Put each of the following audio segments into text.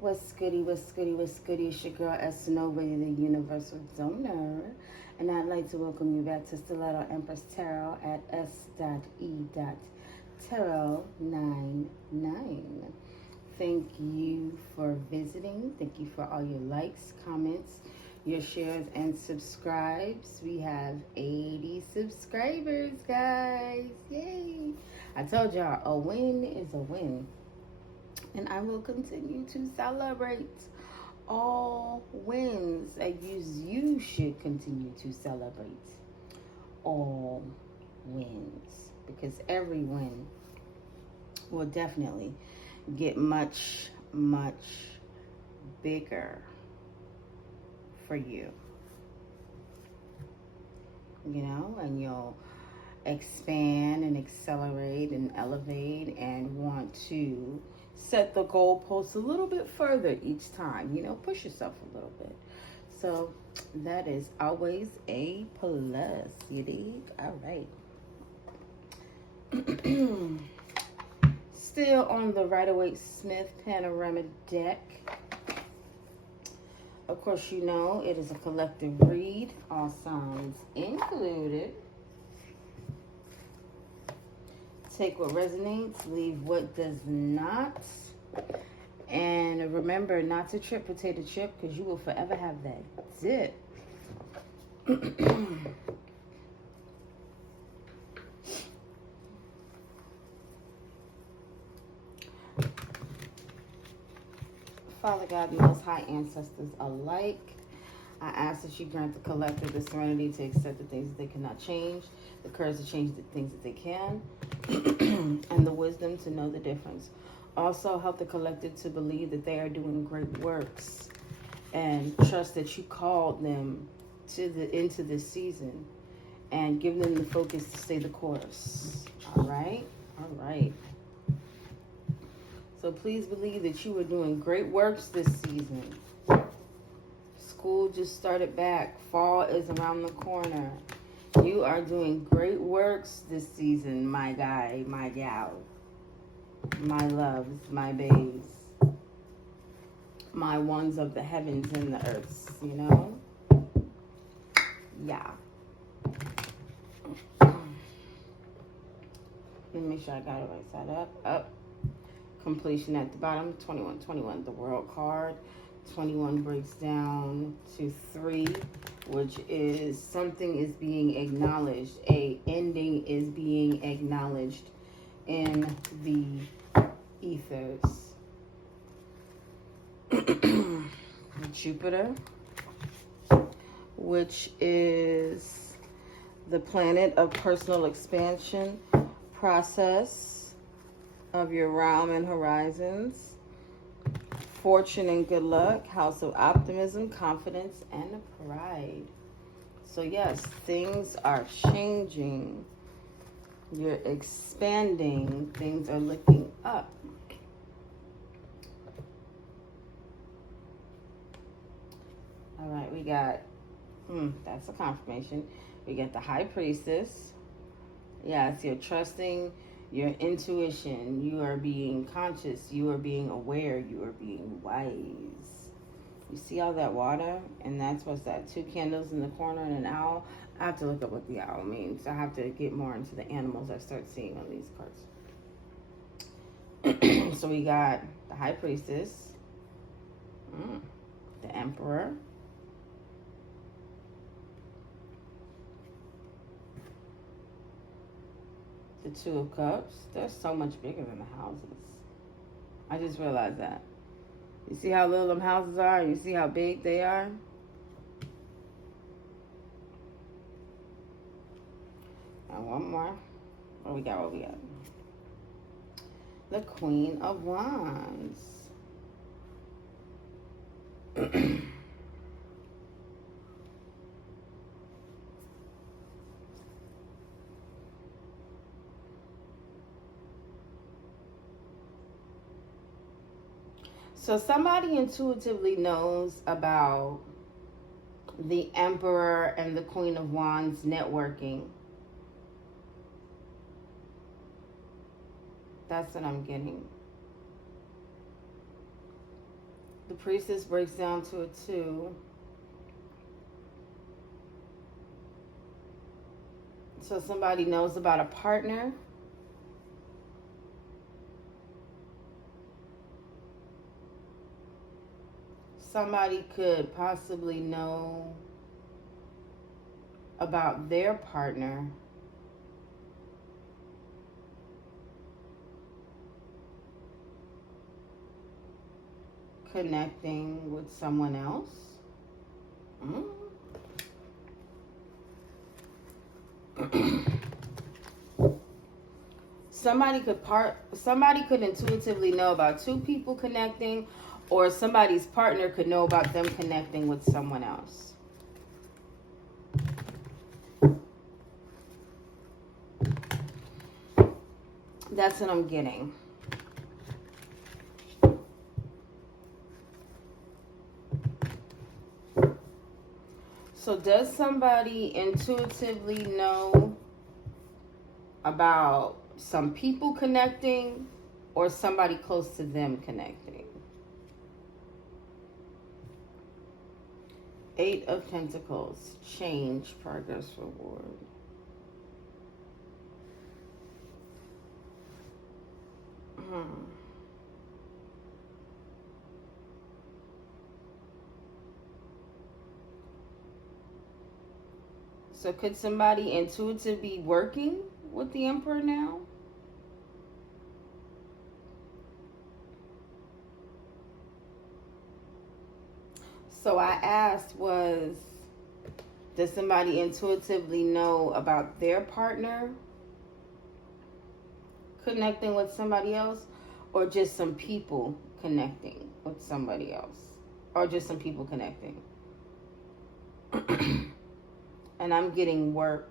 What's goody, what's goody, what's goody? It's your girl Nova, the Universal Donor. And I'd like to welcome you back to Stiletto Empress Tarot at s.e.tarot99. Thank you for visiting. Thank you for all your likes, comments, your shares, and subscribes. We have 80 subscribers, guys. Yay! I told y'all, a win is a win. And I will continue to celebrate all wins. You should continue to celebrate all wins, because every win will definitely get much, much bigger for you. And you'll expand and accelerate and elevate and want to set the goalposts a little bit further each time. Push yourself a little bit. So that is always a plus. You dig? All right. Still on the Rider-Waite-Smith Panorama deck. Of course, it is a collective read, all signs included. Take what resonates, leave what does not. And remember not to trip potato chip, because you will forever have that dip. Father God, Most High, ancestors alike, I ask that you grant the collective the serenity to accept the things that they cannot change, the courage to change the things that they can, and the wisdom to know the difference. Also, help the collective to believe that they are doing great works, and trust that you called them into this season, and give them the focus to stay the course. All right? So please believe that you are doing great works this season. School just started back. Fall is around the corner. You are doing great works this season, my guy, my gal, my loves, my babes, my ones of the heavens and the earths, Yeah. Let me make sure I got it right side up. Completion at the bottom, 21, the world card. 21 breaks down to 3, which is something is being acknowledged. A ending is being acknowledged in the ethers. Jupiter, which is the planet of personal expansion, process of your realm and horizons. Fortune and good luck, house of optimism, confidence, and pride. So yes, things are changing. You're expanding. Things are looking up. All right, we got, that's a confirmation. We got the High Priestess. Yes, you're trusting your intuition. You are being conscious. You are being aware. You are being wise. You see all that water? And that's what's that? 2 candles in the corner and an owl. I have to look up what the owl means. I have to get more into the animals I start seeing on these cards. So we got the High Priestess, the Emperor, the 2 of Cups. They're so much bigger than the houses. I just realized that. You see how little them houses are? You see how big they are? And one more. What we got? The Queen of Wands. So somebody intuitively knows about the Emperor and the Queen of Wands networking. That's what I'm getting. The Priestess breaks down to a 2. So somebody knows about a partner. Somebody could possibly know about their partner. Connecting with someone else. Somebody could intuitively know about 2 people connecting, or somebody's partner could know about them connecting with someone else. That's what I'm getting. So does somebody intuitively know about some people connecting, or somebody close to them connecting? 8 of Pentacles. Change, progress, reward. So could somebody intuitively be working with the Emperor now? So I asked does somebody intuitively know about their partner connecting with somebody else, or just some people connecting with somebody else, or just some people connecting? And I'm getting work.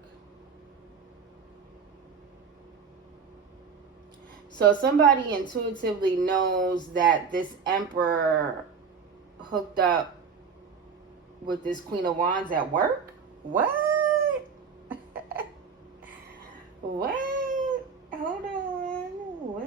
So somebody intuitively knows that this Emperor hooked up with this Queen of Wands at work? What? What? Hold on. What?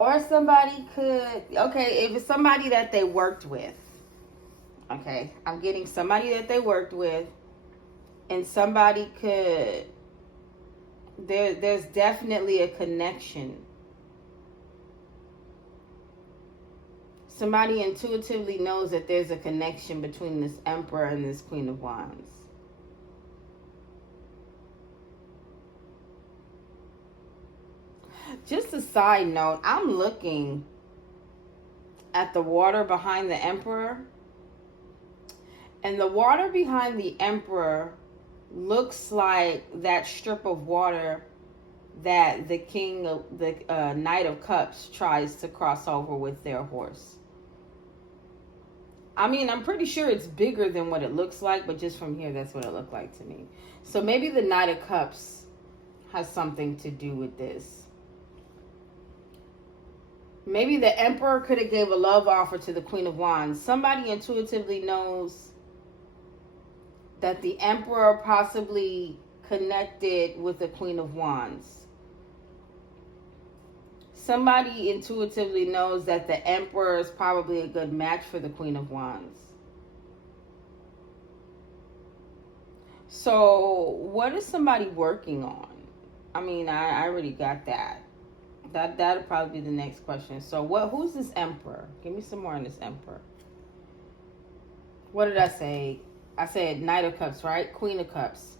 Or somebody could, okay, if it's somebody that they worked with, okay, I'm getting somebody that they worked with, and somebody could, there's definitely a connection. Somebody intuitively knows that there's a connection between this Emperor and this Queen of Wands. Just a side note, I'm looking at the water behind the Emperor, and the water behind the Emperor looks like that strip of water that the Knight of Cups tries to cross over with their horse. I mean, I'm pretty sure it's bigger than what it looks like, but just from here, that's what it looked like to me. So maybe the Knight of Cups has something to do with this. Maybe the Emperor could have gave a love offer to the Queen of Wands. Somebody intuitively knows that the Emperor possibly connected with the Queen of Wands. Somebody intuitively knows that the Emperor is probably a good match for the Queen of Wands. So what is somebody working on? I mean, I already got that. That'll probably be the next question. So who's this Emperor? Give me some more on this Emperor. What did I say? I said Knight of Cups, right? Queen of Cups.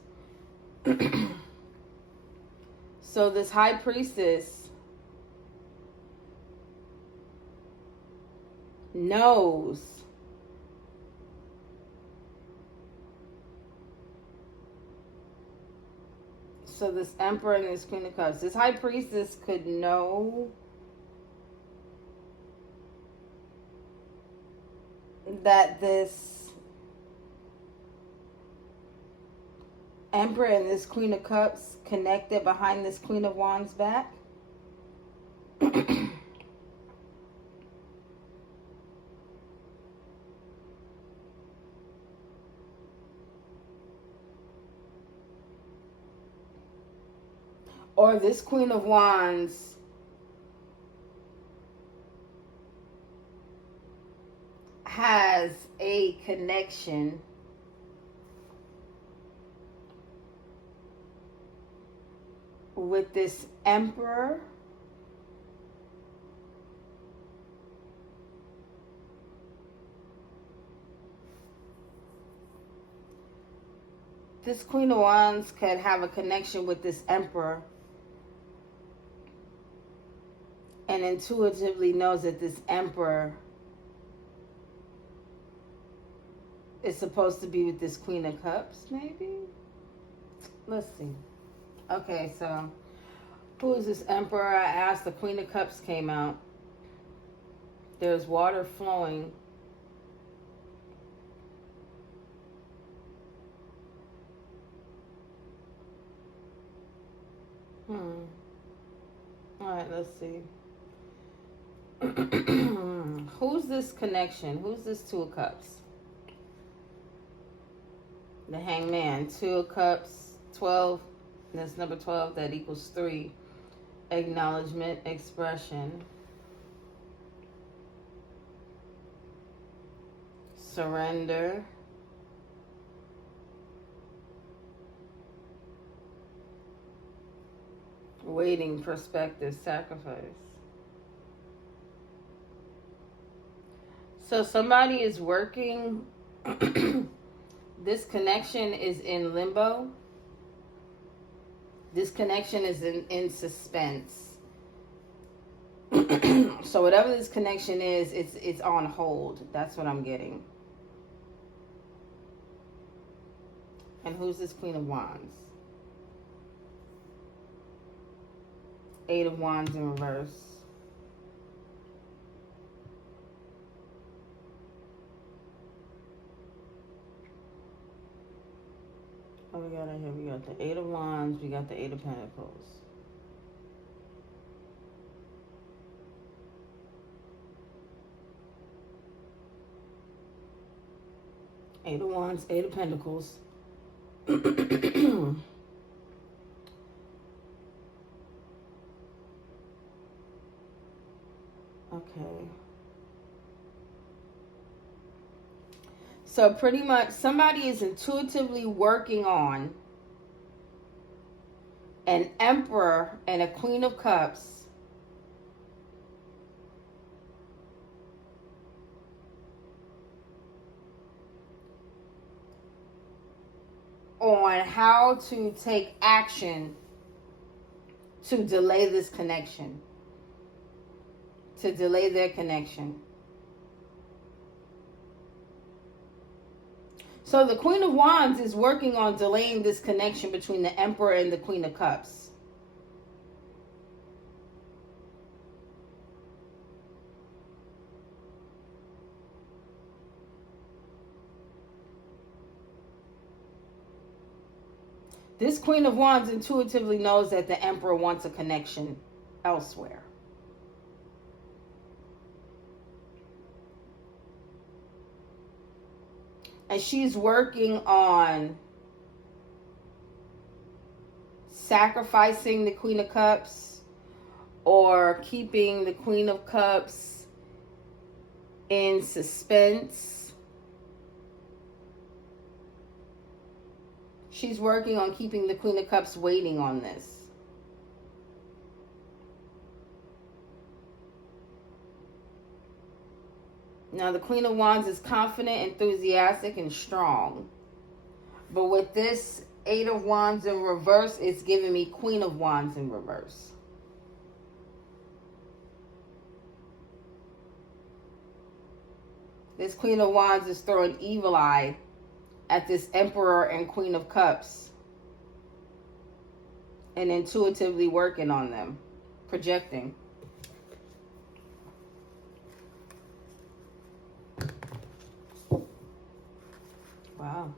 So this High Priestess knows so this Emperor and this Queen of Cups, this High Priestess could know that this Emperor and this Queen of Cups connected behind this Queen of Wands back. or this Queen of Wands has a connection with this Emperor. This Queen of Wands could have a connection with this Emperor and intuitively knows that this Emperor is supposed to be with this Queen of Cups, maybe? Let's see. Okay, so who is this Emperor? I asked, the Queen of Cups came out. There's water flowing. Alright, let's see. Who's this connection? Who's this Two of Cups? The Hangman. Two of Cups, 12. That's number 12. That equals 3. Acknowledgement, expression. Surrender. Waiting, perspective, sacrifice. So somebody is working. This connection is in limbo. This connection is in suspense. So whatever this connection is, it's on hold. That's what I'm getting. And who's this Queen of Wands? 8 of Wands in reverse. What we got in here? We got the 8 of Wands. We got the 8 of Pentacles. Eight of Wands, 8 of Pentacles. Okay. So pretty much somebody is intuitively working on an Emperor and a Queen of Cups on how to take action to delay this connection, to delay their connection. So the Queen of Wands is working on delaying this connection between the Emperor and the Queen of Cups. This Queen of Wands intuitively knows that the Emperor wants a connection elsewhere. And she's working on sacrificing the Queen of Cups or keeping the Queen of Cups in suspense. She's working on keeping the Queen of Cups waiting on this. Now, the Queen of Wands is confident, enthusiastic, and strong. But with this 8 of Wands in reverse, it's giving me Queen of Wands in reverse. This Queen of Wands is throwing evil eye at this Emperor and Queen of Cups and intuitively working on them, projecting. Wow.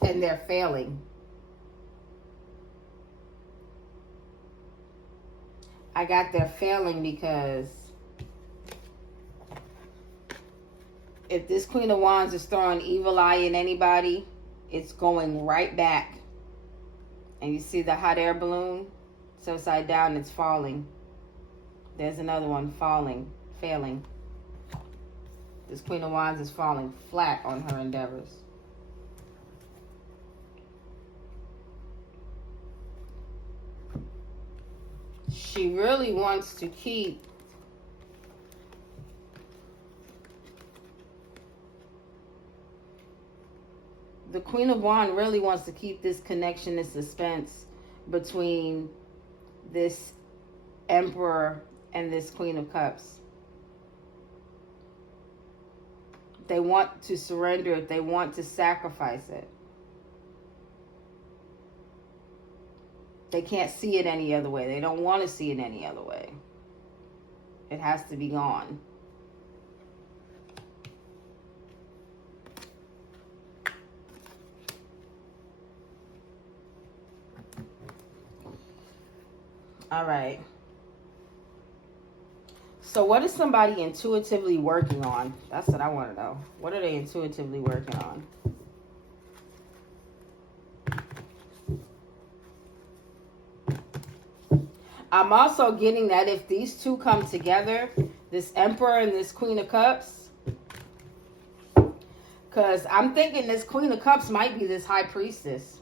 And they're failing. I got they're failing because If this Queen of Wands is throwing evil eye in anybody, it's going right back. And you see the hot air balloon? It's upside down, it's falling. There's another one falling, failing. This Queen of Wands is falling flat on her endeavors. She really wants to keep the Queen of Wands really wants to keep this connection and suspense between this Emperor and this Queen of Cups. They want to surrender it. They want to sacrifice it. They can't see it any other way. They don't want to see it any other way. It has to be gone. All right. So what is somebody intuitively working on? That's what I want to know. What are they intuitively working on? I'm also getting that if these two come together, this Emperor and this Queen of Cups, because I'm thinking this Queen of Cups might be this High Priestess.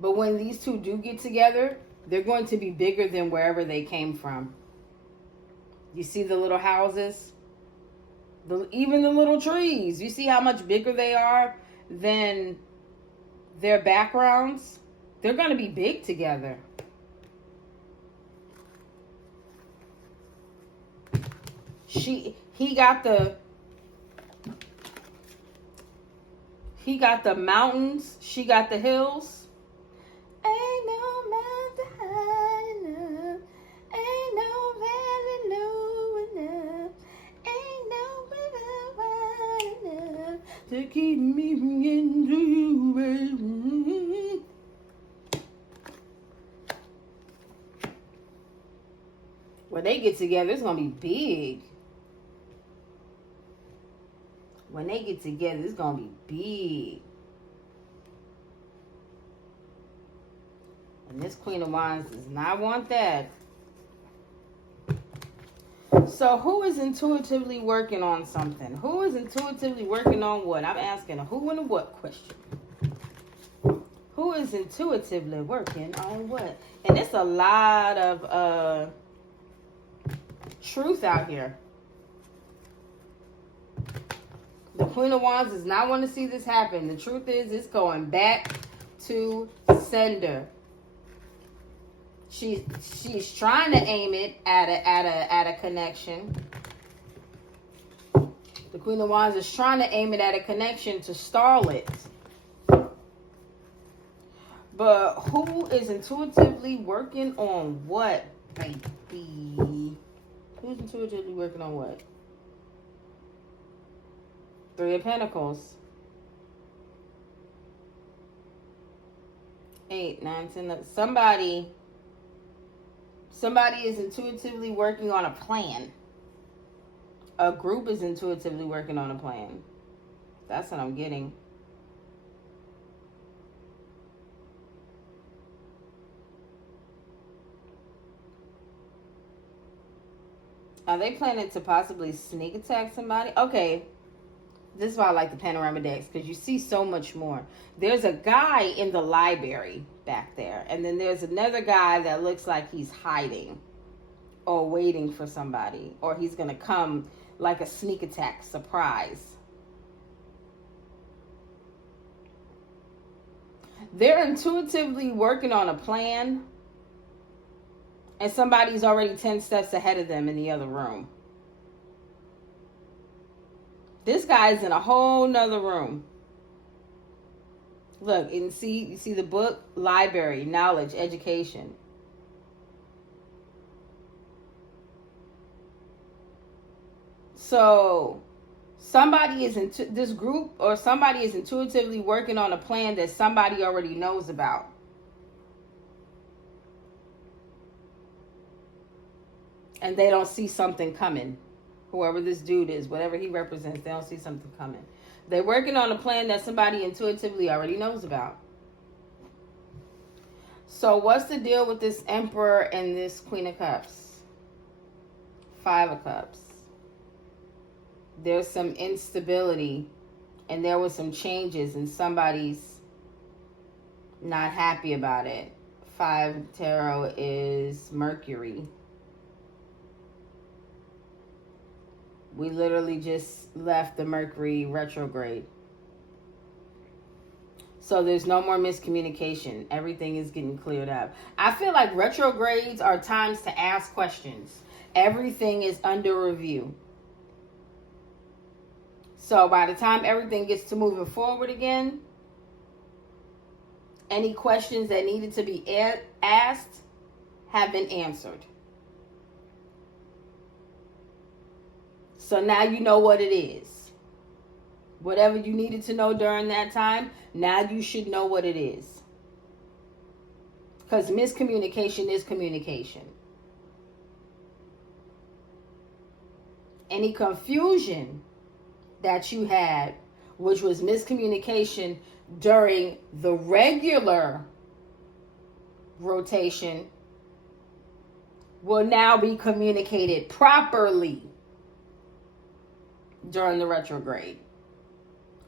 But when these two do get together, they're going to be bigger than wherever they came from. You see the little houses? Even the little trees. You see how much bigger they are than their backgrounds? They're going to be big together. He got the mountains, she got the hills. Ain't no mountain high enough, ain't no valley low enough, ain't no river wide enough to keep me from getting to you, baby. When they get together, it's gonna be big. When they get together, it's gonna be big. And this Queen of Wands does not want that. So who is intuitively working on something? Who is intuitively working on what? I'm asking a who and a what question. Who is intuitively working on what? And it's a lot of truth out here. The Queen of Wands does not want to see this happen. The truth is, it's going back to sender. She's trying to aim it at a connection. The Queen of Wands is trying to aim it at a connection to stall it. But who is intuitively working on what, baby? Who's intuitively working on what? Three of Pentacles. 8, 9, 10. Somebody is intuitively working on a plan. A group is intuitively working on a plan. That's what I'm getting. Are they planning to possibly sneak attack somebody? Okay. This is why I like the panorama decks, because you see so much more. There's a guy in the library back there. And then there's another guy that looks like he's hiding or waiting for somebody. Or he's going to come like a sneak attack surprise. They're intuitively working on a plan. And somebody's already 10 steps ahead of them in the other room. This guy's in a whole nother room. Look, and you see the book? Library, knowledge, education. So somebody is into this group, or somebody is intuitively working on a plan that somebody already knows about. and they don't see something coming. Whoever this dude is, whatever he represents, they don't see something coming. They're working on a plan that somebody intuitively already knows about. So what's the deal with this Emperor and this Queen of Cups? Five of Cups. There's some instability, and there was some changes, and somebody's not happy about it. Five Tarot is Mercury. We literally just left the Mercury retrograde. So there's no more miscommunication. Everything is getting cleared up. I feel like retrogrades are times to ask questions. Everything is under review. So by the time everything gets to moving forward again, any questions that needed to be asked have been answered. So now you know what it is. Whatever you needed to know during that time, now you should know what it is. Because miscommunication is communication. Any confusion that you had, which was miscommunication during the regular rotation, will now be communicated properly during the retrograde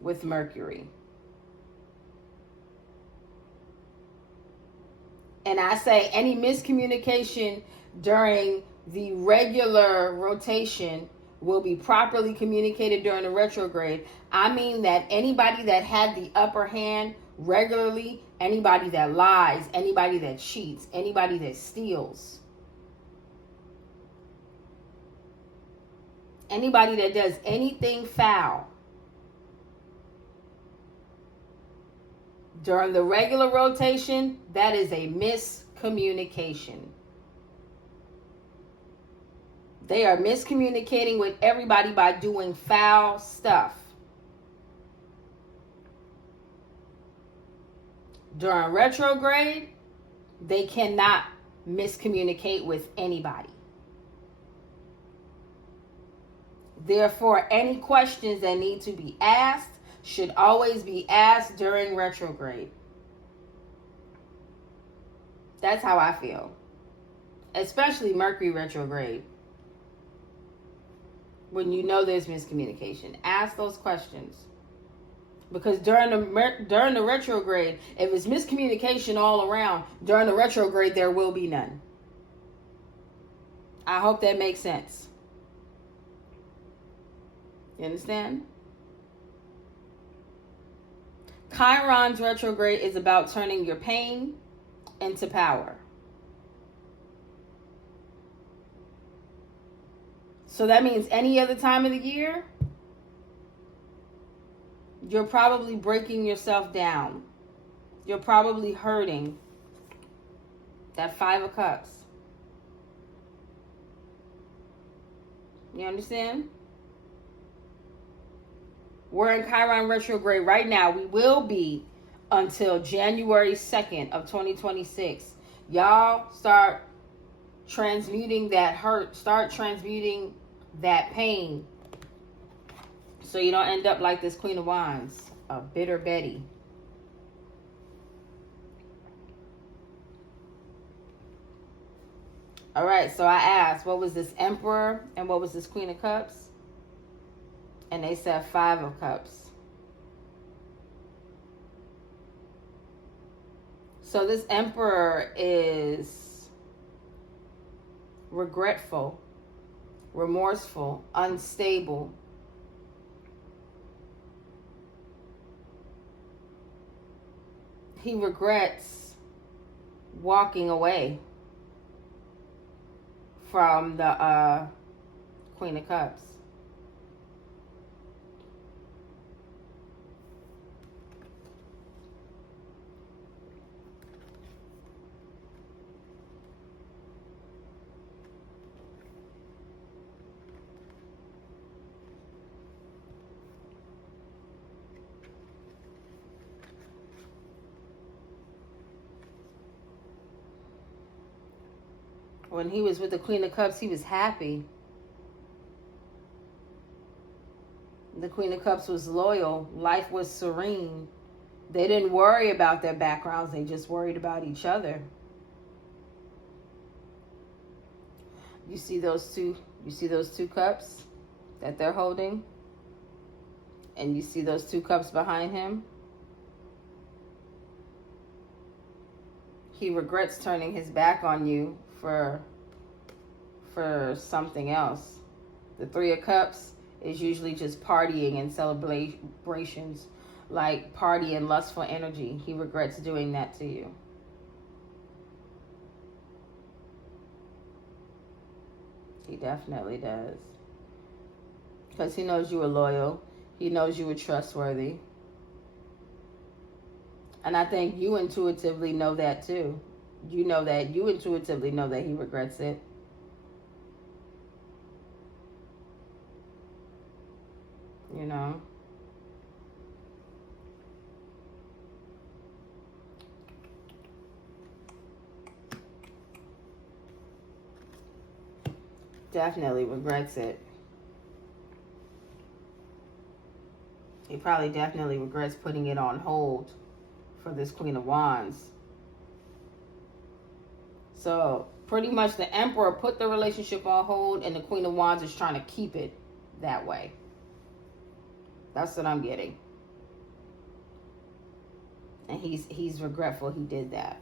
with Mercury. And I say any miscommunication during the regular rotation will be properly communicated during the retrograde. I mean that anybody that had the upper hand regularly, anybody that lies, anybody that cheats, anybody that steals, anybody that does anything foul during the regular rotation, that is a miscommunication. They are miscommunicating with everybody by doing foul stuff. During retrograde, they cannot miscommunicate with anybody. Therefore, any questions that need to be asked should always be asked during retrograde. That's how I feel. Especially Mercury retrograde. When you know there's miscommunication, ask those questions. Because during the retrograde, if it's miscommunication all around, during the retrograde there will be none. I hope that makes sense. You understand? Chiron's retrograde is about turning your pain into power. So that means any other time of the year, you're probably breaking yourself down. You're probably hurting. That Five of Cups. You understand? We're in Chiron retrograde right now. We will be until January 2nd of 2026. Y'all start transmuting that hurt. Start transmuting that pain. So you don't end up like this Queen of Wands, a bitter Betty. All right, so I asked, what was this Emperor and what was this Queen of Cups? And they said Five of Cups. So this Emperor is regretful, remorseful, unstable. He regrets walking away from the Queen of Cups. When he was with the Queen of Cups, he was happy. The Queen of Cups was loyal. Life was serene. They didn't worry about their backgrounds. They just worried about each other. You see those two? You see those two cups that they're holding? And you see those two cups behind him? He regrets turning his back on you for something else. The Three of Cups is usually just partying and celebrations, like party and lustful energy. He regrets doing that to you. He definitely does. Because he knows you were loyal. He knows you were trustworthy. And I think you intuitively know that too. You know that. You intuitively know that he regrets it. You know? Definitely regrets it. He probably definitely regrets putting it on hold for this Queen of Wands. So pretty much the Emperor put the relationship on hold and the Queen of Wands is trying to keep it that way. That's what I'm getting. And he's regretful he did that.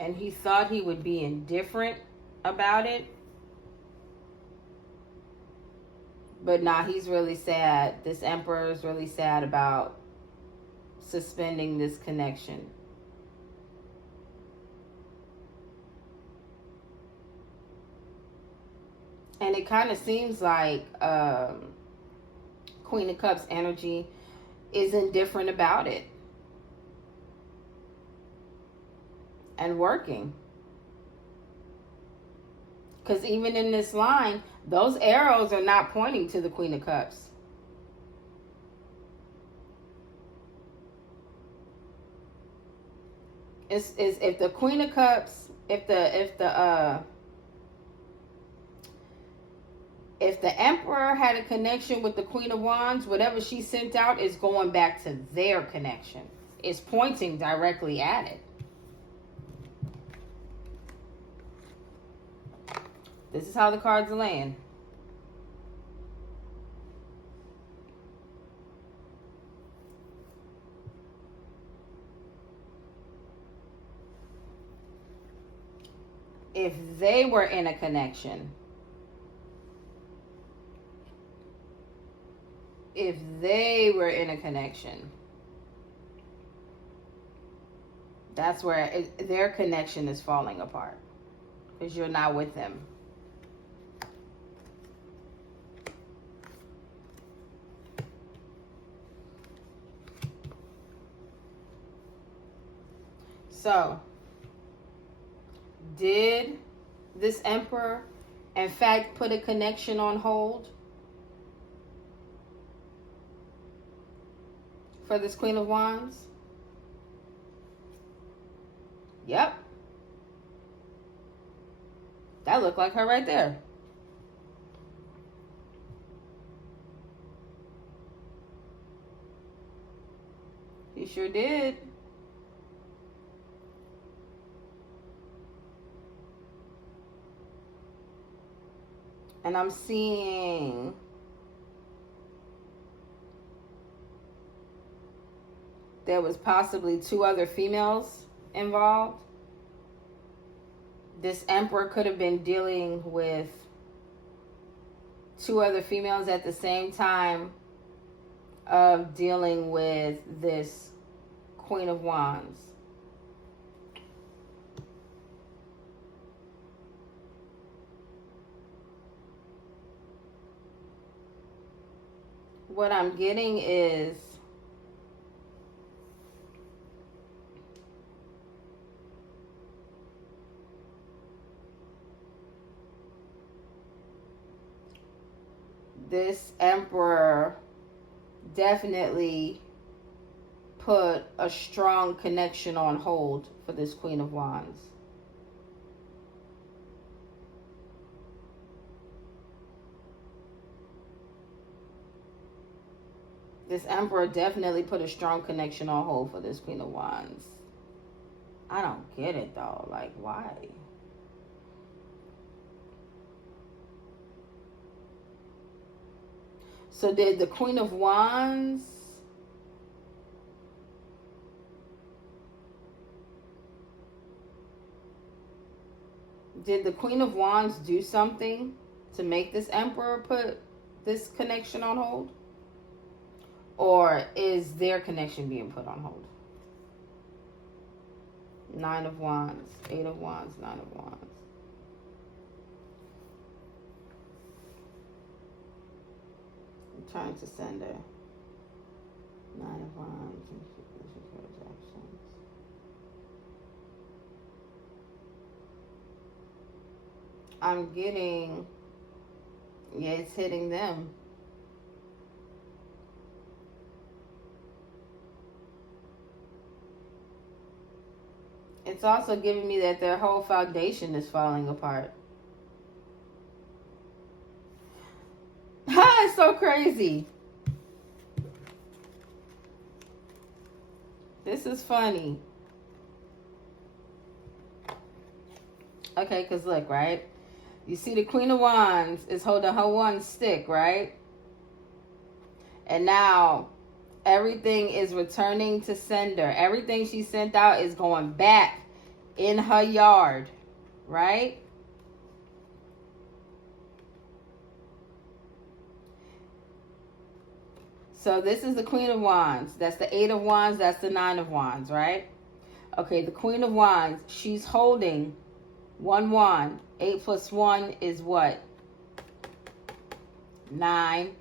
And he thought he would be indifferent about it. But nah, he's really sad. This Emperor is really sad about suspending this connection. And it kind of seems like Queen of Cups energy is indifferent about it. And working. Because even in this line, those arrows are not pointing to the Queen of Cups. It's if the Queen of Cups, if the Emperor had a connection with the Queen of Wands, whatever she sent out is going back to their connection. It's pointing directly at it. This is how the cards are laying. If they were in a connection, that's where their connection is falling apart. Because you're not with them. So, did this Emperor, in fact, put a connection on hold for this Queen of Wands? Yep. That looked like her right there. He sure did. And I'm seeing there was possibly 2 other females involved. This Emperor could have been dealing with 2 other females at the same time of dealing with this Queen of Wands. What I'm getting is this Emperor definitely put a strong connection on hold for this Queen of Wands. This Emperor definitely put a strong connection on hold for this Queen of Wands. I don't get it though. Like, why? So did the Queen of Wands do something to make this Emperor put this connection on hold? Or is their connection being put on hold? Nine of Wands, Eight of Wands, Nine of Wands. Return to sender. Nine of Wands. I'm getting, yeah, it's hitting them. It's also giving me that their whole foundation is falling apart. It's so crazy. This is funny. Okay, because look, right? You see the Queen of Wands is holding her one stick, right? And now everything is returning to sender. Everything she sent out is going back in her yard, right? So this is the Queen of Wands. That's the Eight of Wands. That's the Nine of Wands, right? Okay, the Queen of Wands, she's holding one wand. 8 plus 1 is what? 9.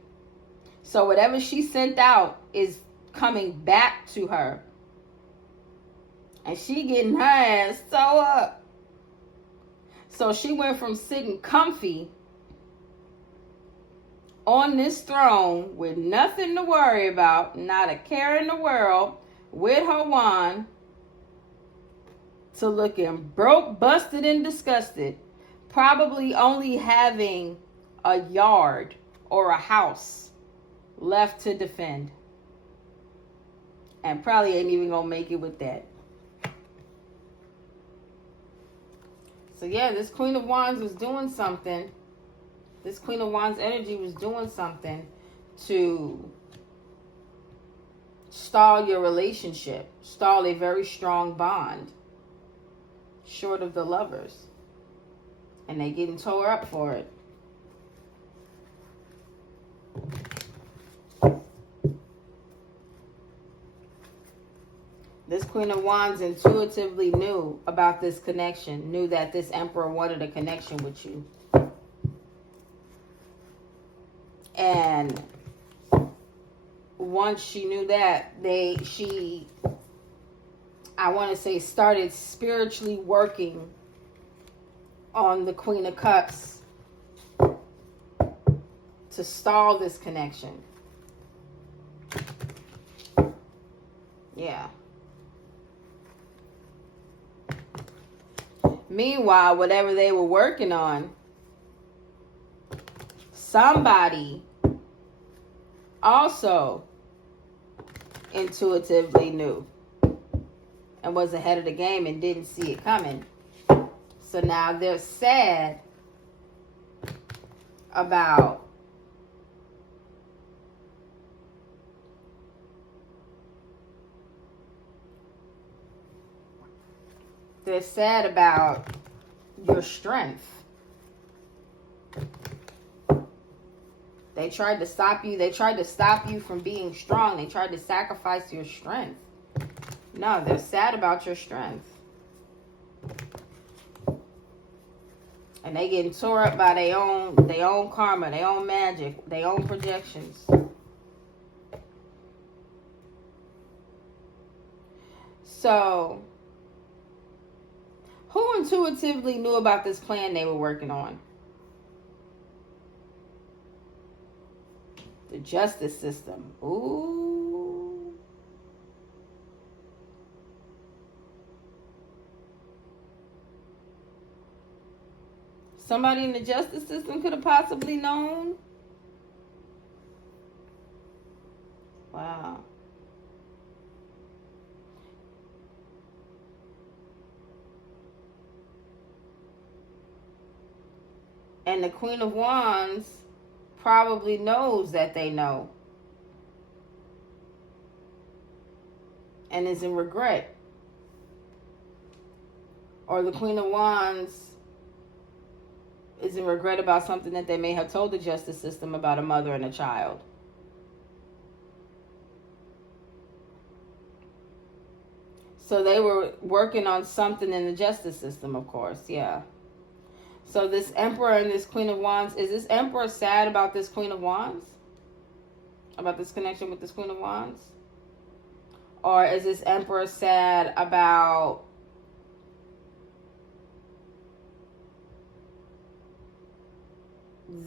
So whatever she sent out is coming back to her. And she getting her ass so up. So she went from sitting comfy on this throne with nothing to worry about, not a care in the world, with her wand, to looking broke, busted, and disgusted. Probably only having a yard or a house left to defend. And probably ain't even gonna make it with that. So yeah, this Queen of Wands was doing something. This Queen of Wands energy was doing something to stall your relationship, stall a very strong bond, short of the Lovers. And they getting tore up for it. This Queen of Wands intuitively knew about this connection, knew that this Emperor wanted a connection with you. And once she knew that, I want to say, started spiritually working on the Queen of Cups to stall this connection. Yeah. Meanwhile, whatever they were working on, somebody also intuitively knew and was ahead of the game and didn't see it coming. So now they're sad about your strength. They tried to stop you. They tried to stop you from being strong. They tried to sacrifice your strength. No, they're sad about your strength. And they getting tore up by their own karma, their own magic, their own projections. So, who intuitively knew about this plan they were working on? The justice system. Ooh. Somebody in the justice system could have possibly known. Wow. And the Queen of Wands probably knows that they know and is in regret. Or the Queen of Wands is in regret about something that they may have told the justice system about a mother and a child. So they were working on something in the justice system, of course, yeah. So this Emperor and this Queen of Wands, is this Emperor sad about this Queen of Wands? About this connection with this Queen of Wands? Or is this Emperor sad about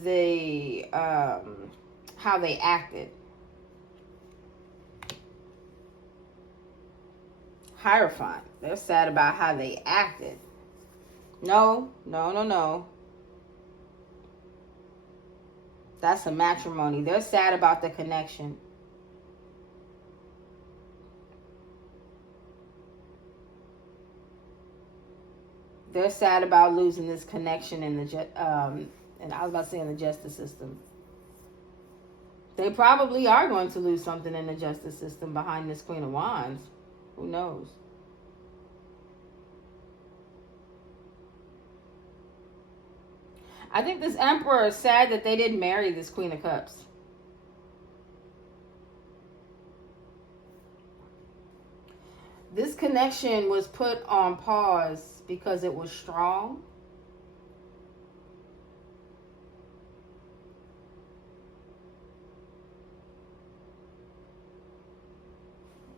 the how they acted? Hierophant. They're sad about how they acted. No. That's a matrimony. They're sad about the connection. They're sad about losing this connection in the and I was about to say in the justice system. They probably are going to lose something in the justice system behind this Queen of Wands. Who knows? I think this Emperor is sad that they didn't marry this Queen of Cups. This connection was put on pause because it was strong.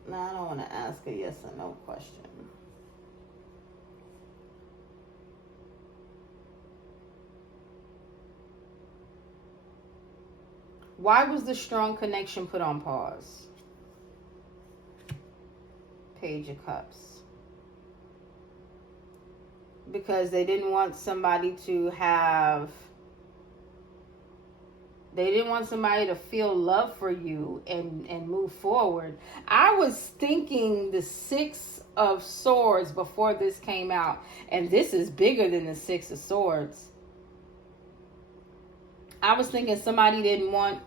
Now, I don't want to ask a yes or no question. Why was the strong connection put on pause? Page of Cups. Because they didn't want somebody to have... They didn't want somebody to feel love for you and move forward. I was thinking the Six of Swords before this came out. And this is bigger than the Six of Swords. I was thinking somebody didn't want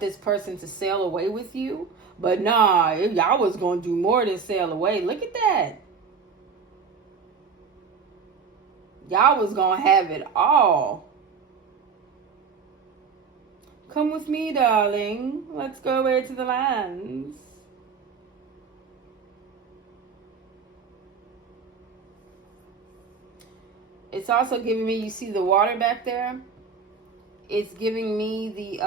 this person to sail away with you. But nah, y'all was going to do more than sail away. Look at that. Y'all was going to have it all. Come with me, darling. Let's go away to the lands. It's also giving me, you see the water back there? It's giving me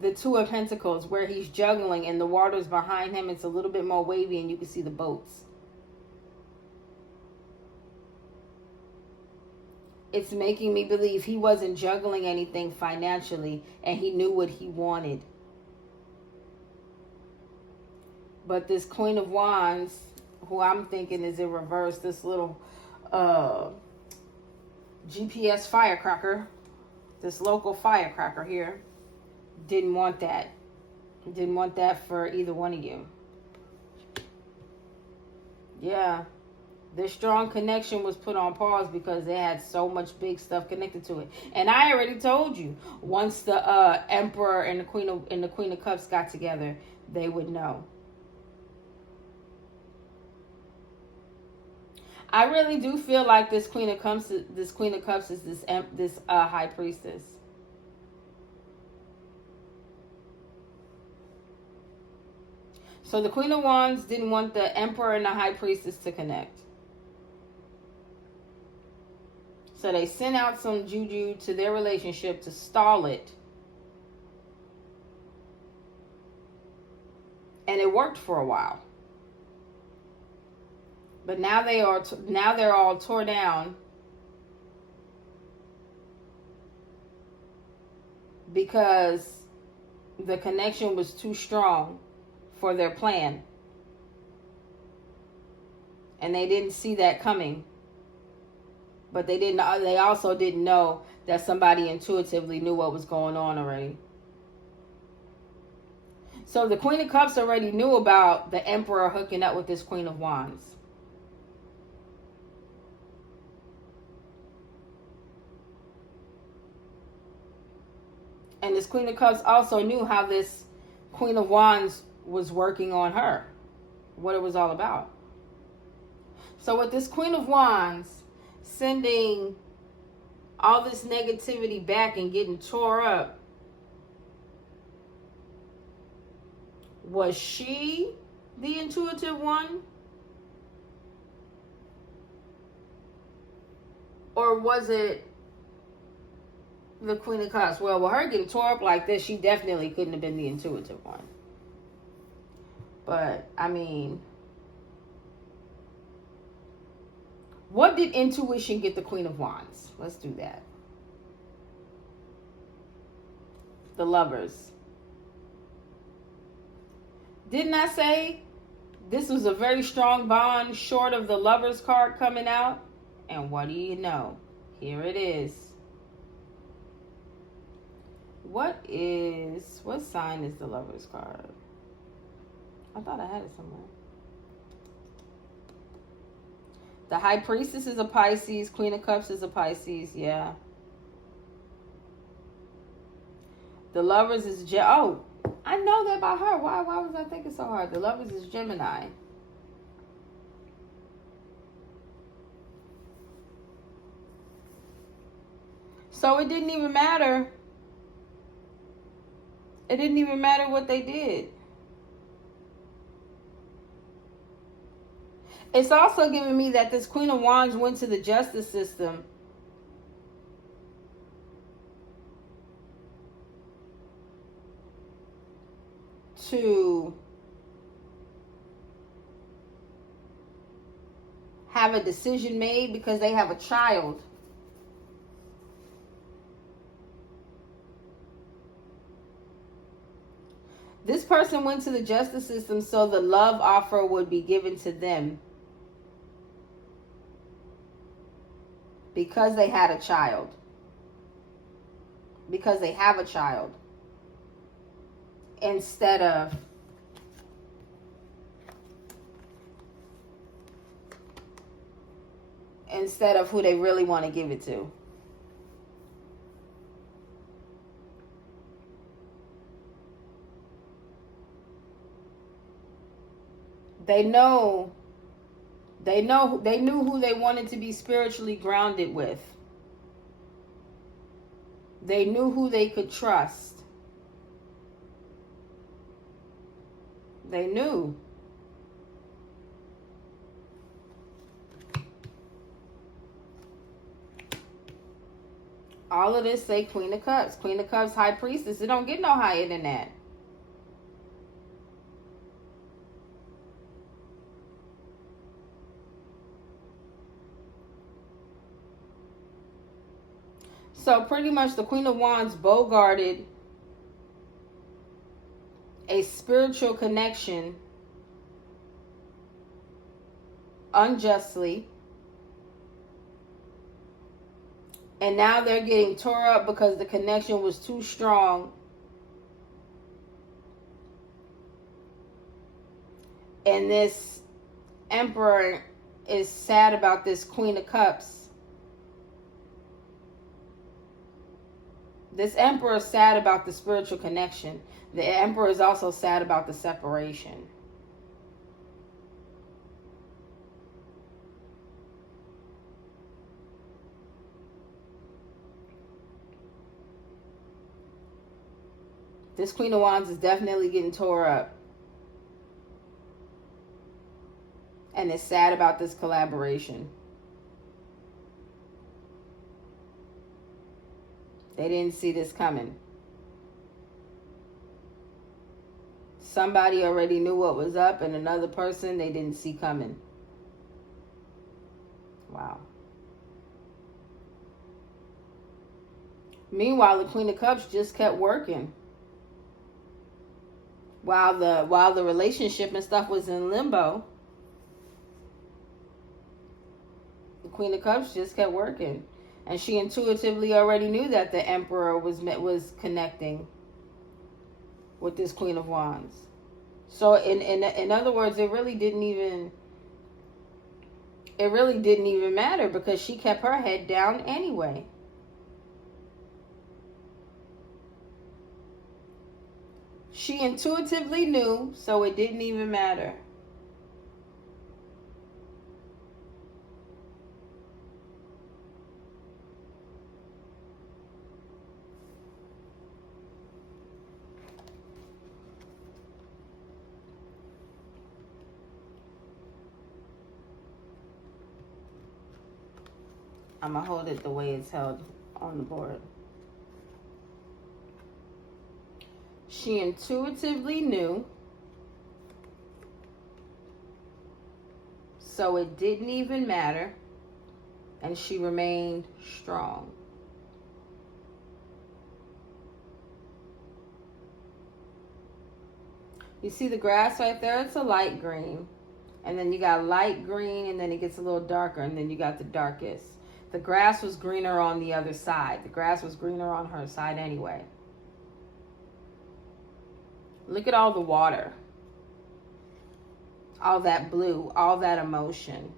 the Two of Pentacles where he's juggling and the water's behind him. It's a little bit more wavy and you can see the boats. It's making me believe he wasn't juggling anything financially and he knew what he wanted. But this Queen of Wands, who I'm thinking is in reverse, this little GPS firecracker, this local firecracker here, didn't want that. Didn't want that for either one of you. Yeah. Their strong connection was put on pause because they had so much big stuff connected to it. And I already told you, once the Emperor and the Queen of Cups got together, they would know. I really do feel like this Queen of Cups is this High Priestess. So the Queen of Wands didn't want the Emperor and the High Priestess to connect. So they sent out some juju to their relationship to stall it. And it worked for a while. But now they're all tore down. because the connection was too strong for their plan. And they didn't see that coming. But they also didn't know that somebody intuitively knew what was going on already. So the Queen of Cups already knew about the Emperor hooking up with this Queen of Wands. And this Queen of Cups also knew how this Queen of Wands was working on her, what it was all about. So with this Queen of Wands sending all this negativity back and getting tore up, was she the intuitive one? Or was it the Queen of Cups? Well, with her getting tore up like this, she definitely couldn't have been the intuitive one. But, I mean, what did intuition get the Queen of Wands? Let's do that. The Lovers. Didn't I say this was a very strong bond short of the Lovers card coming out? And what do you know? Here it is. What sign is the Lovers card? I thought I had it somewhere. The High Priestess is a Pisces. Queen of Cups is a Pisces. Yeah. The Lovers is oh, I know that about her. Why was I thinking so hard? The Lovers is Gemini. So it didn't even matter. It didn't even matter what they did. It's also giving me that this Queen of Wands went to the justice system to have a decision made because they have a child. This person went to the justice system so the love offer would be given to them because they had a child. Because they have a child. Instead of who they really want to give it to. They knew who they wanted to be spiritually grounded with. They knew who they could trust. They knew. All of this say Queen of Cups. Queen of Cups, High Priestess. It don't get no higher than that. So pretty much the Queen of Wands bogarted a spiritual connection unjustly. And now they're getting tore up because the connection was too strong. And this Emperor is sad about this Queen of Cups. This Emperor is sad about the spiritual connection. The Emperor is also sad about the separation. This Queen of Wands is definitely getting tore up. And is sad about this collaboration. They didn't see this coming. Somebody already knew what was up, and another person they didn't see coming. Wow. Meanwhile, the Queen of Cups just kept working. While the relationship and stuff was in limbo, the Queen of Cups just kept working. And she intuitively already knew that the Emperor was connecting with this Queen of Wands. So in other words, it really didn't even matter, because she kept her head down anyway. She intuitively knew, so it didn't even matter. I'm going to hold it the way it's held on the board. She intuitively knew, so it didn't even matter, and she remained strong. You see the grass right there? It's a light green. And then you got light green, and then it gets a little darker, and then you got the darkest. The grass was greener on the other side. The grass was greener on her side anyway. Look at all the water. All that blue, all that emotion.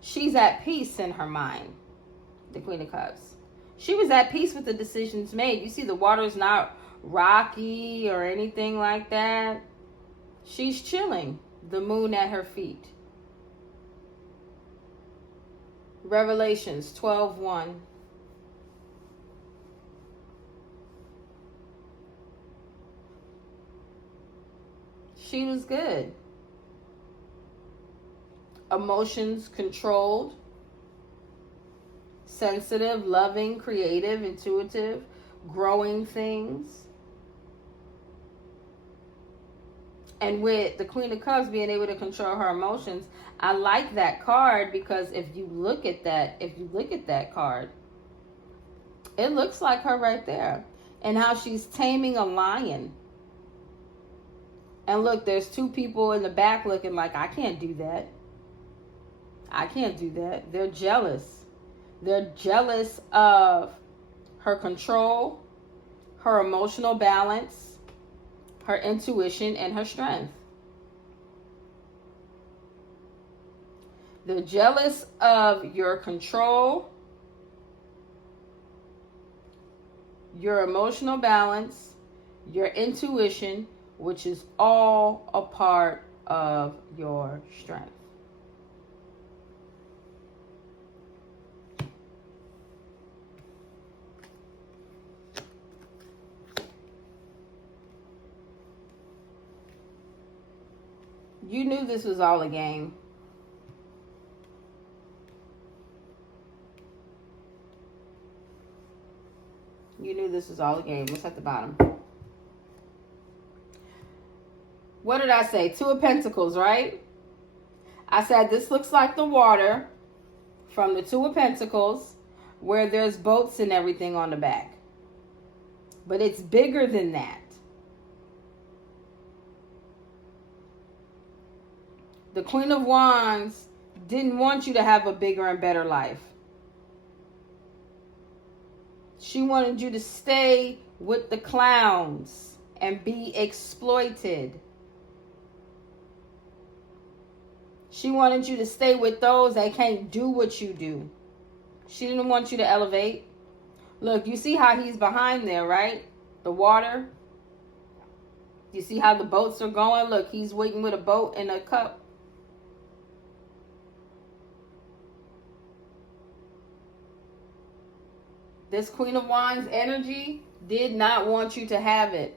She's at peace in her mind, the Queen of Cups. She was at peace with the decisions made. You see, the water is not rocky or anything like that. She's chilling. The moon at her feet. Revelations 12:1. She was good. Emotions controlled. Sensitive, loving, creative, intuitive, growing things. And with the Queen of Cups being able to control her emotions, I like that card, because if you look at that card, it looks like her right there. And how she's taming a lion. And look, there's two people in the back looking like, I can't do that. I can't do that. They're jealous. They're jealous of her control, her emotional balance, her intuition, and her strength. They're jealous of your control, your emotional balance, your intuition, which is all a part of your strength. You knew this was all a game. You knew this was all a game. What's at the bottom? What did I say? Two of Pentacles, right? I said this looks like the water from the Two of Pentacles, where there's boats and everything on the back. But it's bigger than that. The Queen of Wands didn't want you to have a bigger and better life. She wanted you to stay with the clowns and be exploited. She wanted you to stay with those that can't do what you do. She didn't want you to elevate. Look, you see how he's behind there, right? The water. You see how the boats are going? Look, he's waiting with a boat and a cup. This Queen of Wands energy did not want you to have it.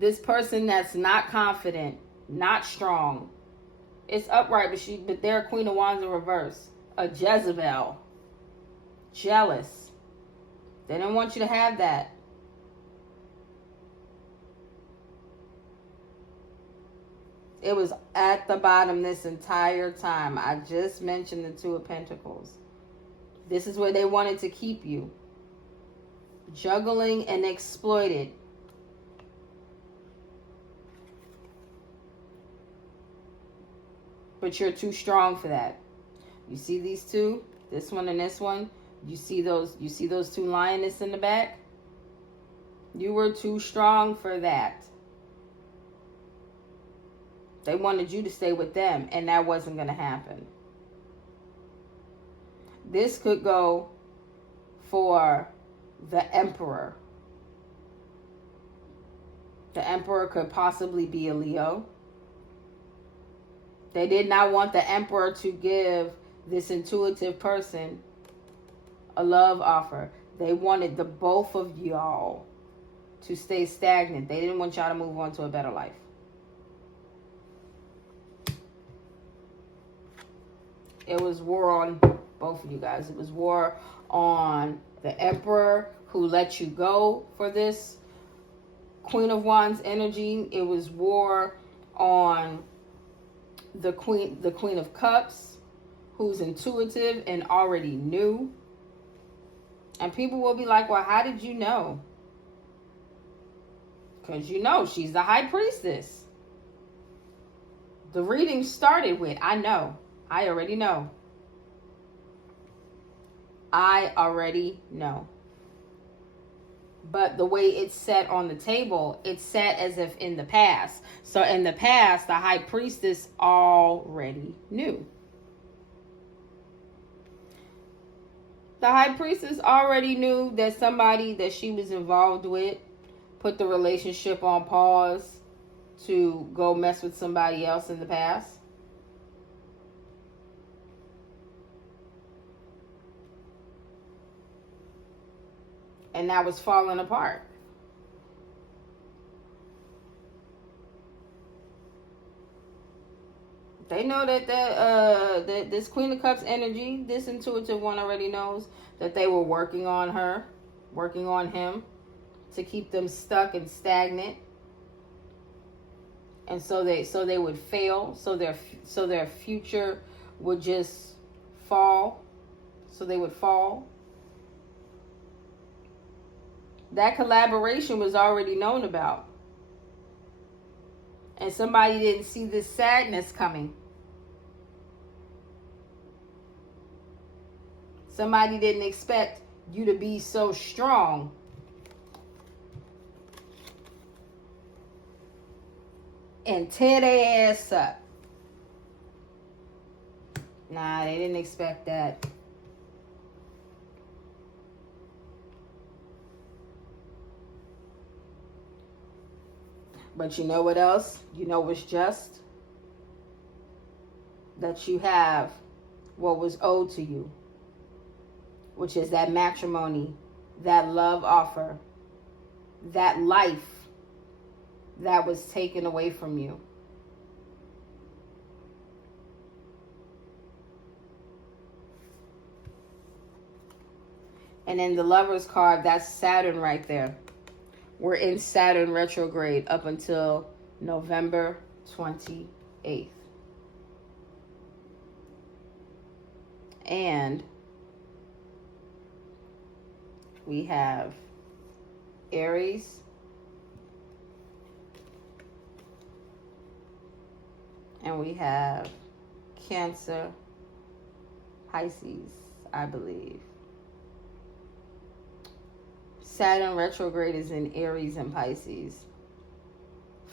This person that's not confident, not strong. It's upright, but they're a Queen of Wands in reverse. A Jezebel. Jealous. They didn't want you to have that. It was at the bottom this entire time. I just mentioned the Two of Pentacles. This is where they wanted to keep you. Juggling and exploited. But you're too strong for that. You see these two? This one and this one? You see those two lionesses in the back? You were too strong for that. They wanted you to stay with them, and that wasn't going to happen. This could go for the Emperor. The Emperor could possibly be a Leo. They did not want the Emperor to give this intuitive person a love offer. They wanted the both of y'all to stay stagnant. They didn't want y'all to move on to a better life. It was war on both of you guys. It was war on the Emperor who let you go for this Queen of Wands energy. It was war on the Queen of Cups, who's intuitive and already knew. And people will be like, well, how did you know? Because you know she's the High Priestess. The reading started with, I know. I already know. I already know. But the way it's set on the table, it's set as if in the past. So in the past, the High Priestess already knew. The High Priestess already knew that somebody that she was involved with put the relationship on pause to go mess with somebody else in the past. And that was falling apart. They know that this Queen of Cups energy, this intuitive one already knows that they were working on her, working on him to keep them stuck and stagnant. And so they would fail, so their future would just fall. So they would fall. That collaboration was already known about. And somebody didn't see this sadness coming. Somebody didn't expect you to be so strong. And tear their ass up. Nah, they didn't expect that. But you know what else? You know what's just? That you have what was owed to you, which is that matrimony, that love offer, that life that was taken away from you. And in the Lover's card, that's Saturn right there. We're in Saturn retrograde up until November 28th. And we have Aries, and we have Cancer, Pisces, I believe. Saturn retrograde is in Aries and Pisces.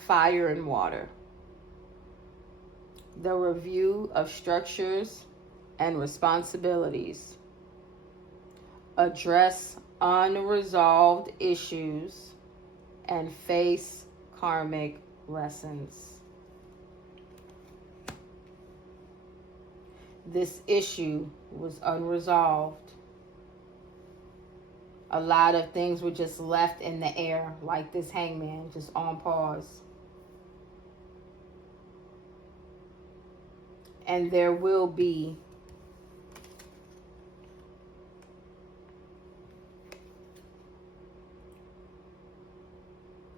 Fire and water. The review of structures and responsibilities. Address unresolved issues and face karmic lessons. This issue was unresolved. A lot of things were just left in the air, like this hangman, just on pause. And there will be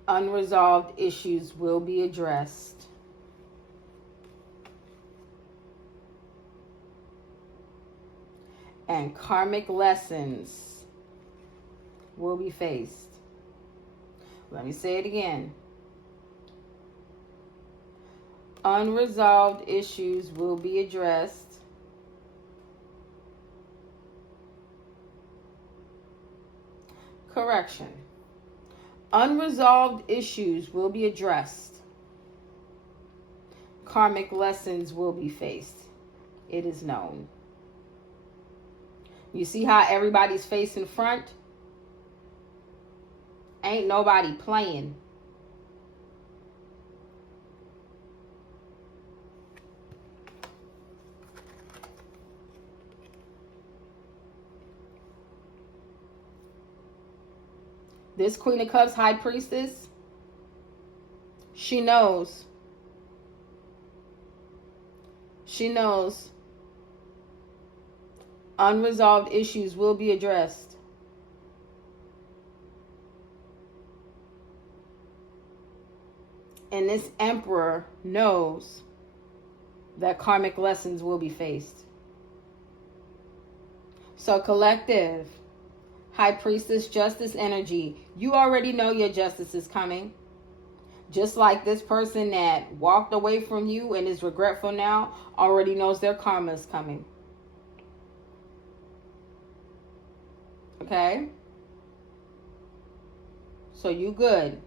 unresolved issues will be addressed. and karmic lessons will be faced. Let me say it again. Unresolved issues will be addressed. Correction. Unresolved issues will be addressed. Karmic lessons will be faced. It is known. You see how everybody's facing front? Ain't nobody playing. This Queen of Cups, High Priestess, she knows. She knows unresolved issues will be addressed. And this Emperor knows that karmic lessons will be faced. So collective, High Priestess, Justice energy, you already know your justice is coming. Just like this person that walked away from you and is regretful now already knows their karma is coming. Okay? So you good.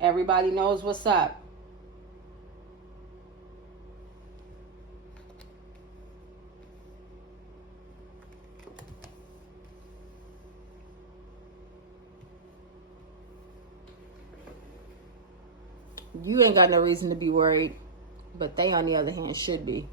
Everybody knows what's up. You ain't got no reason to be worried, but they, on the other hand, should be.